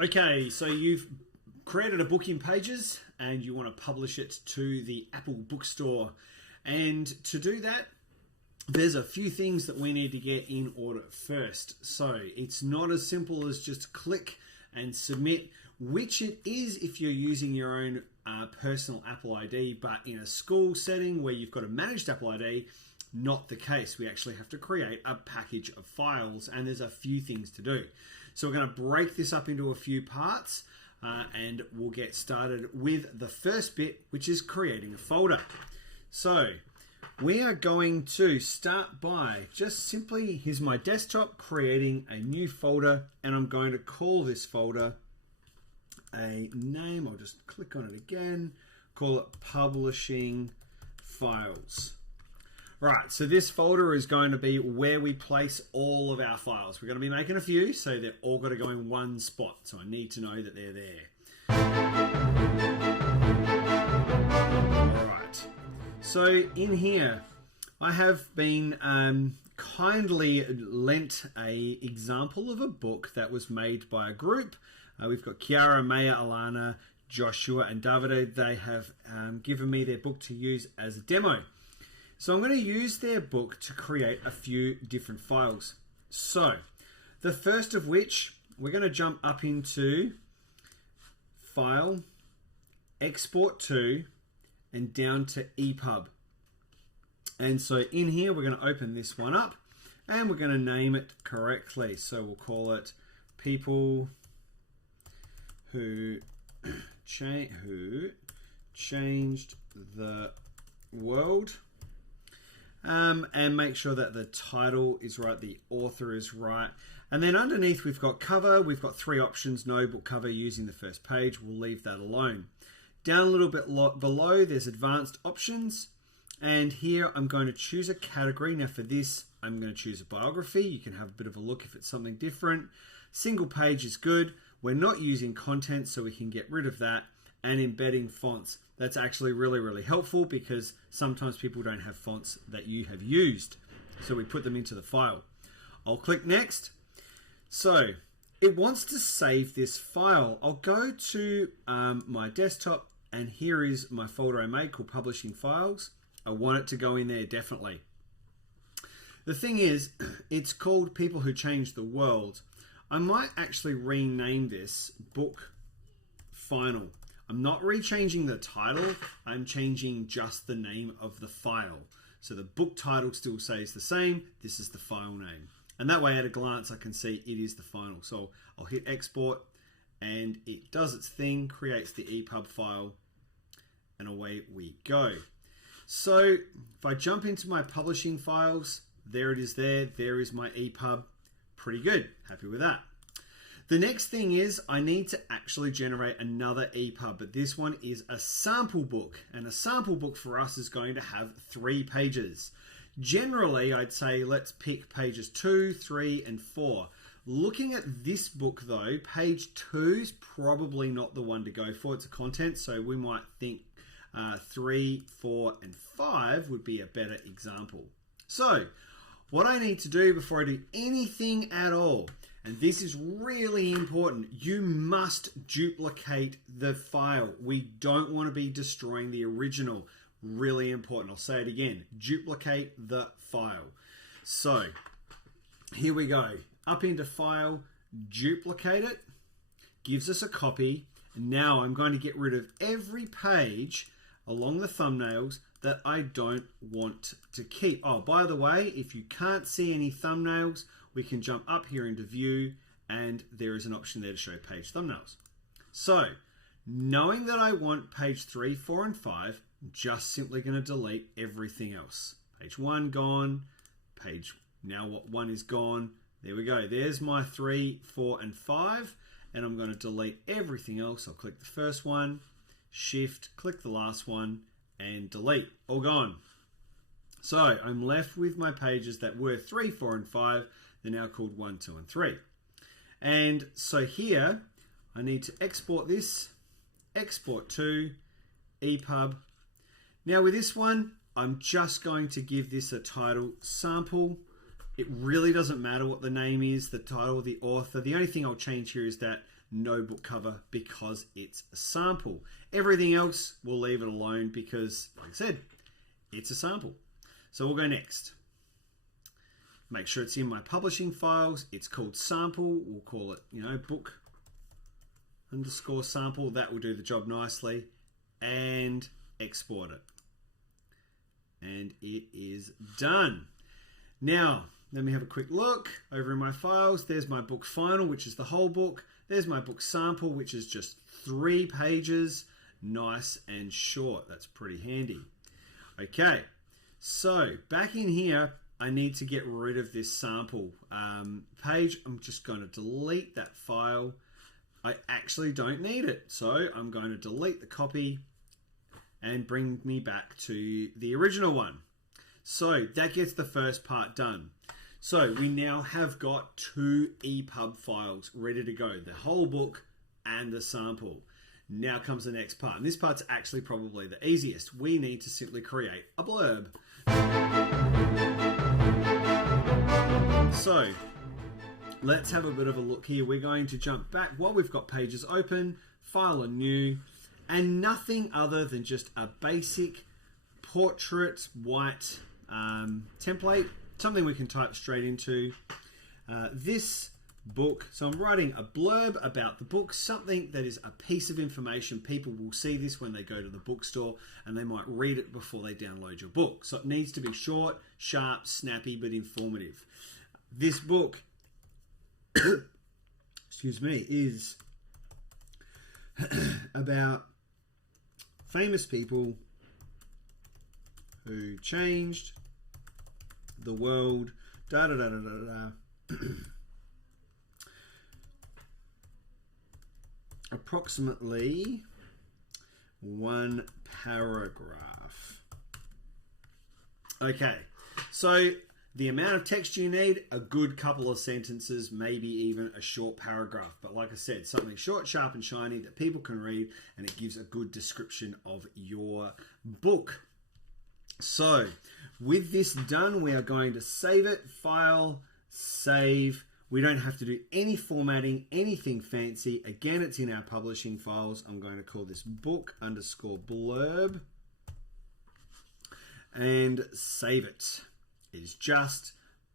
Okay, so you've created a book in Pages and you want to publish it to the Apple bookstore. And to do that, there's a few things that we need to get in order first. So it's not as simple as just click and submit, which it is if you're using your own personal Apple ID, but in a school setting where you've got a managed Apple ID, not the case. We actually have to create a package of files, and there's a few things to do. So we're going to break this up into a few parts, and we'll get started with the first bit, which is creating a folder. So we are going to start by just simply, here's my desktop, creating a new folder, and I'm going to call this folder a name. I'll just click on it again, call it Publishing Files. Right, so this folder is going to be where we place all of our files. We're going to be making a few, so they're all got to go in one spot. So I need to know that they're there. All right, so in here, I have been kindly lent a example of a book that was made by a group. We've got Kiara, Maya, Alana, Joshua, and Davide. They have given me their book to use as a demo. So I'm going to use their book to create a few different files. So the first of which, we're going to jump up into File, Export To, and down to EPUB. And so in here, we're going to open this one up and we're going to name it correctly. So we'll call it People Who Changed the World. And make sure that the title is right, the author is right. And then underneath we've got cover, we've got three options, no book cover using the first page, we'll leave that alone. Down a little bit below there's advanced options, and here I'm going to choose a category. Now for this I'm going to choose a biography. You can have a bit of a look if it's something different. Single page is good. We're not using content, so we can get rid of that. And embedding fonts. That's actually really, really helpful because sometimes people don't have fonts that you have used. So we put them into the file. I'll click next. So it wants to save this file. I'll go to my desktop, and here is my folder I made called Publishing Files. I want it to go in there definitely. The thing is, it's called People Who Changed the World. I might actually rename this Book Final. I'm not rechanging the title, I'm changing just the name of the file. So the book title still stays the same, this is the file name. And that way at a glance I can see it is the final. So I'll hit export and it does its thing, creates the EPUB file, and away we go. So if I jump into my publishing files, there it is there is my EPUB. Pretty good, happy with that. The next thing is I need to actually generate another EPUB, but this one is a sample book, and a sample book for us is going to have 3 pages. Generally, I'd say let's pick pages 2, 3, and 4. Looking at this book though, page 2 is probably not the one to go for. It's a content, so we might think 3, 4, and 5 would be a better example. So what I need to do before I do anything at all, and this is really important, you must duplicate the file. We don't want to be destroying the original. Really important. I'll say it again. Duplicate the file. So here we go. Up into File, duplicate it. Gives us a copy. And now I'm going to get rid of every page along the thumbnails that I don't want to keep. Oh, by the way, if you can't see any thumbnails, we can jump up here into View, and there is an option there to show page thumbnails. So, knowing that I want page 3, 4, and 5, I'm just simply going to delete everything else. Page 1 gone, now what 1 is gone. There we go. There's my 3, 4, and 5, and I'm going to delete everything else. I'll click the first one, Shift, click the last one, and delete. All gone. So I'm left with my pages that were 3, 4, and 5. They're now called 1, 2, and 3. And so here I need to export this, export to EPUB. Now with this one, I'm just going to give this a title, Sample. It really doesn't matter what the name is, the title, the author. The only thing I'll change here is that no book cover because it's a sample. Everything else, we'll leave it alone because, like I said, it's a sample. So we'll go next. Make sure it's in my publishing files. It's called sample. We'll call it, book underscore sample. That will do the job nicely. And export it. And it is done. Now, let me have a quick look over in my files. There's my book final, which is the whole book. There's my book sample, which is just 3 pages. Nice and short. That's pretty handy. Okay, so back in here, I need to get rid of this sample page. I'm just going to delete that file. I actually don't need it. So I'm going to delete the copy and bring me back to the original one. So that gets the first part done. So we now have got 2 EPUB files ready to go, the whole book and the sample. Now comes the next part. And this part's actually probably the easiest. We need to simply create a blurb. So let's have a bit of a look here. We're going to jump back while we've got pages open, file a new, and nothing other than just a basic portrait white template, something we can type straight into this book. So I'm writing a blurb about the book, something that is a piece of information. People will see this when they go to the bookstore and they might read it before they download your book. So it needs to be short, sharp, snappy, but informative. This book, excuse me, is about famous people who changed the world, approximately 1 paragraph. Okay, so the amount of text you need, a good couple of sentences, maybe even a short paragraph. But like I said, something short, sharp, and shiny that people can read, and it gives a good description of your book. So with this done, we are going to save it, file, save. We don't have to do any formatting, anything fancy. Again, it's in our publishing files. I'm going to call this book underscore blurb and save it. It is just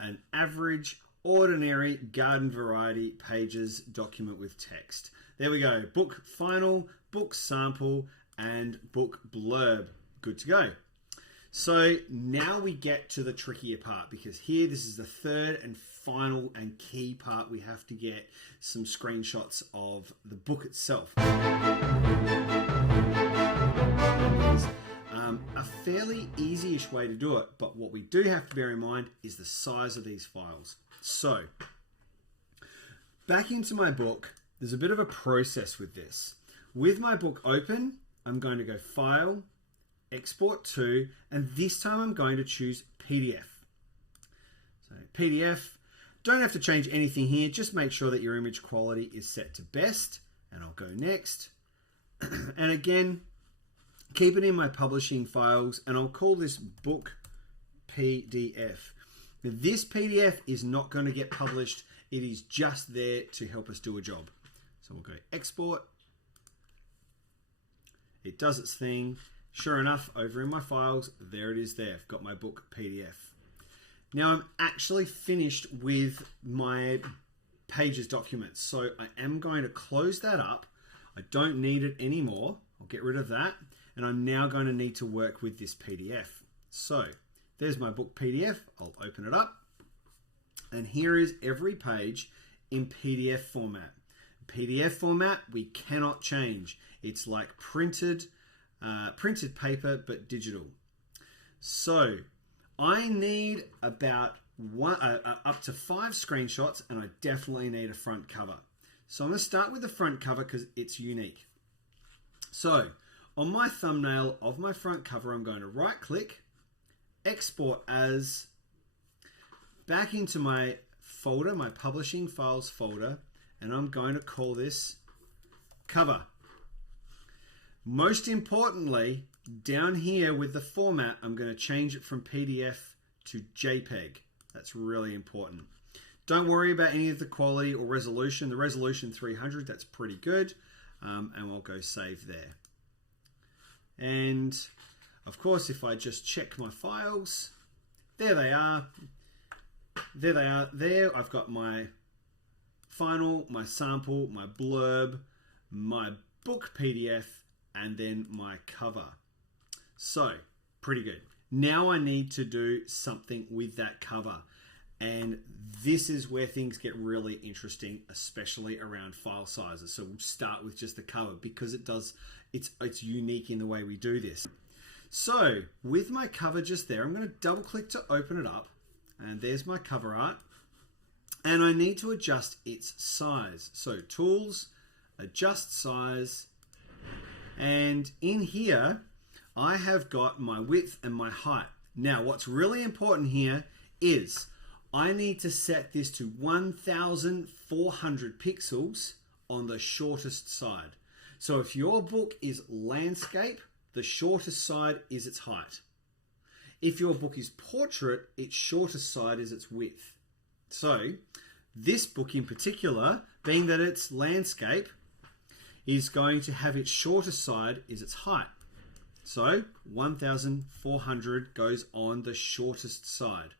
an average, ordinary garden variety pages document with text. There we go. Book final, book sample, and book blurb. Good to go. So now we get to the trickier part, because here, this is the third and final and key part. We have to get some screenshots of the book itself. A fairly easy-ish way to do it, but what we do have to bear in mind is the size of these files. So, back into my book, there's a bit of a process with this. With my book open, I'm going to go File, Export to, and this time I'm going to choose PDF. So PDF, don't have to change anything here, just make sure that your image quality is set to best, and I'll go next. And again, keep it in my publishing files, and I'll call this book PDF. Now, this PDF is not going to get published. It is just there to help us do a job. So we'll go export. It does its thing. Sure enough, over in my files, there it is there. I've got my book PDF. Now I'm actually finished with my pages document. So I am going to close that up. I don't need it anymore. I'll get rid of that. And I'm now going to need to work with this PDF. So there's my book PDF. I'll open it up. And here is every page in PDF format. PDF format, we cannot change. It's like printed paper, but digital. So I need about up to 5 screenshots, and I definitely need a front cover. So I'm going to start with the front cover because it's unique. So on my thumbnail of my front cover, I'm going to right click, export as, back into my folder, my publishing files folder, and I'm going to call this cover. Most importantly, down here with the format, I'm going to change it from PDF to JPEG. That's really important. Don't worry about any of the quality or resolution. The resolution 300, that's pretty good. And I'll go save there. And of course, if I just check my files, there they are. There they are. There I've got my final, my sample, my blurb, my book PDF, and then my cover. So, pretty good. Now I need to do something with that cover. And this is where things get really interesting, especially around file sizes. So we'll start with just the cover because it's unique in the way we do this. So with my cover just there, I'm going to double click to open it up. And there's my cover art. And I need to adjust its size. So Tools, Adjust Size. And in here, I have got my width and my height. Now, what's really important here is I need to set this to 1,400 pixels on the shortest side. So if your book is landscape, the shortest side is its height. If your book is portrait, its shortest side is its width. So this book in particular, being that it's landscape, is going to have its shortest side is its height. So 1,400 goes on the shortest side.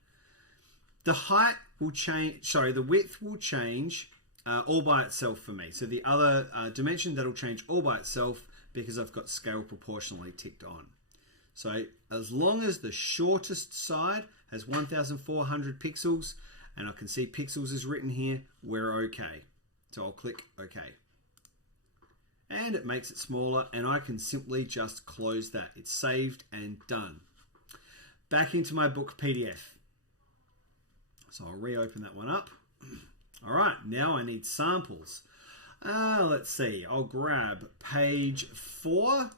The height will change, the width will change all by itself for me. So the other dimension, that'll change all by itself because I've got scale proportionally ticked on. So as long as the shortest side has 1,400 pixels, and I can see pixels is written here, we're okay. So I'll click OK. And it makes it smaller, and I can simply just close that. It's saved and done. Back into my book PDF. So I'll reopen that one up. All right, now I need samples. Let's see, I'll grab page 4.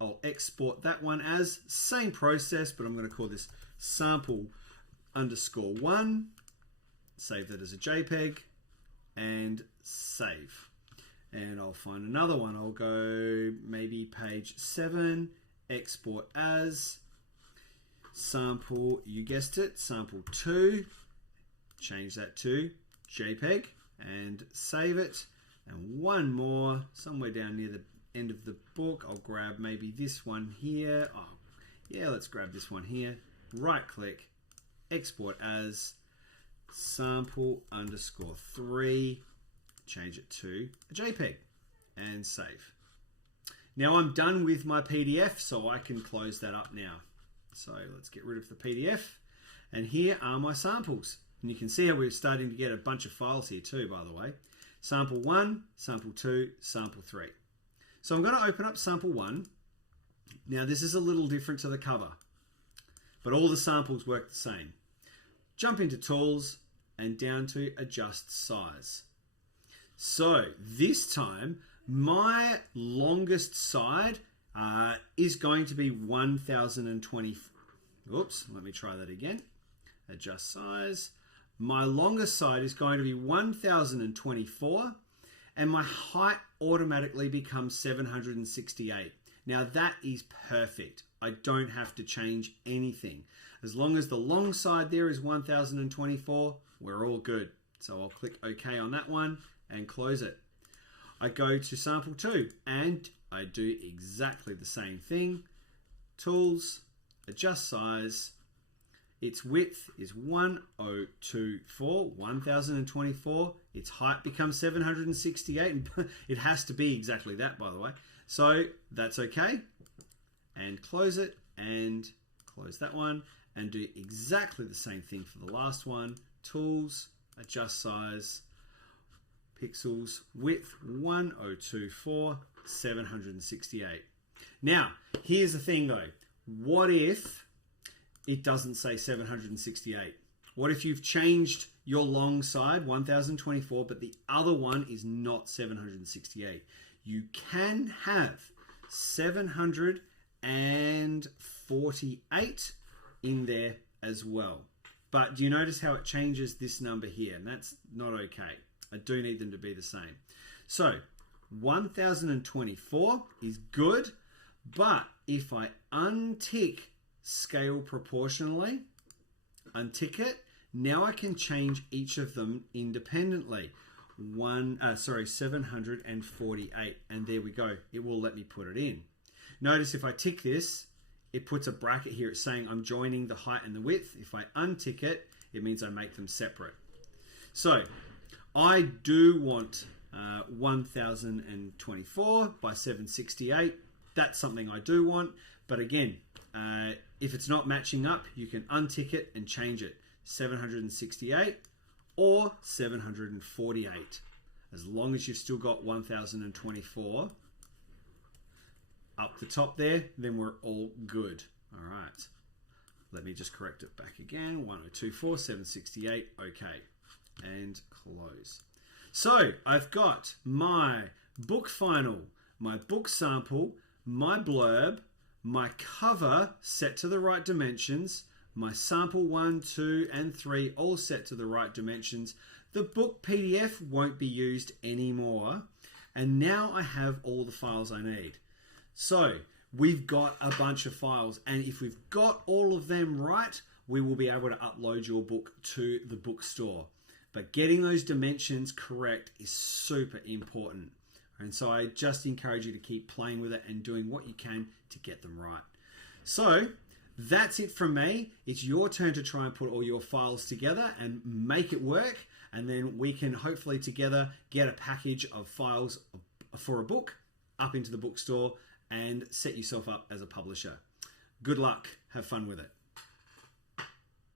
I'll export that one as same process, but I'm going to call this sample_1. Save that as a JPEG and save. And I'll find another one. I'll go maybe page 7, export as sample, you guessed it, sample 2. Change that to JPEG and save it. And one more, somewhere down near the end of the book, I'll grab maybe this one here. Oh, yeah, let's grab this one here. Right click, export as sample_3. Change it to a JPEG and save. Now I'm done with my PDF, so I can close that up now. So let's get rid of the PDF. And here are my samples. And you can see how we're starting to get a bunch of files here too, by the way. Sample 1, sample 2, sample 3. So I'm going to open up sample 1. Now this is a little different to the cover, but all the samples work the same. Jump into Tools and down to Adjust Size. So this time, my longest side is going to be 1,020. Oops, let me try that again. Adjust size. My longest side is going to be 1,024, and my height automatically becomes 768. Now that is perfect. I don't have to change anything. As long as the long side there is 1,024, we're all good. So I'll click OK on that one and close it. I go to sample 2 and I do exactly the same thing. Tools, adjust size. Its width is 1024. Its height becomes 768, and it has to be exactly that, by the way. So that's okay. And close it and close that one and do exactly the same thing for the last one. Tools, adjust size. Pixels, width 1024, 768. Now, here's the thing though. What if it doesn't say 768? What if you've changed your long side, 1024, but the other one is not 768? You can have 748 in there as well. But do you notice how it changes this number here? And that's not okay. I do need them to be the same. So 1024 is good, but if I untick scale proportionally, untick it, Now I can change each of them independently. 748, and there we go. It will let me put it in. Notice if I tick this, it puts a bracket here. It's saying I'm joining the height and the width. If I untick it, it means I make them separate. So I do want 1024 by 768. That's something I do want. But again, if it's not matching up, you can untick it and change it. 768 or 748. As long as you've still got 1024 up the top there, then we're all good. All right. Let me just correct it back again. 1024, 768. Okay. And close. So I've got my book final, my book sample, my blurb, my cover set to the right dimensions, my sample 1, 2, and 3 all set to the right dimensions. The book PDF won't be used anymore. And now I have all the files I need. So we've got a bunch of files, and if we've got all of them right, we will be able to upload your book to the bookstore. But getting those dimensions correct is super important. And so I just encourage you to keep playing with it and doing what you can to get them right. So that's it from me. It's your turn to try and put all your files together and make it work. And then we can hopefully together get a package of files for a book up into the bookstore and set yourself up as a publisher. Good luck. Have fun with it.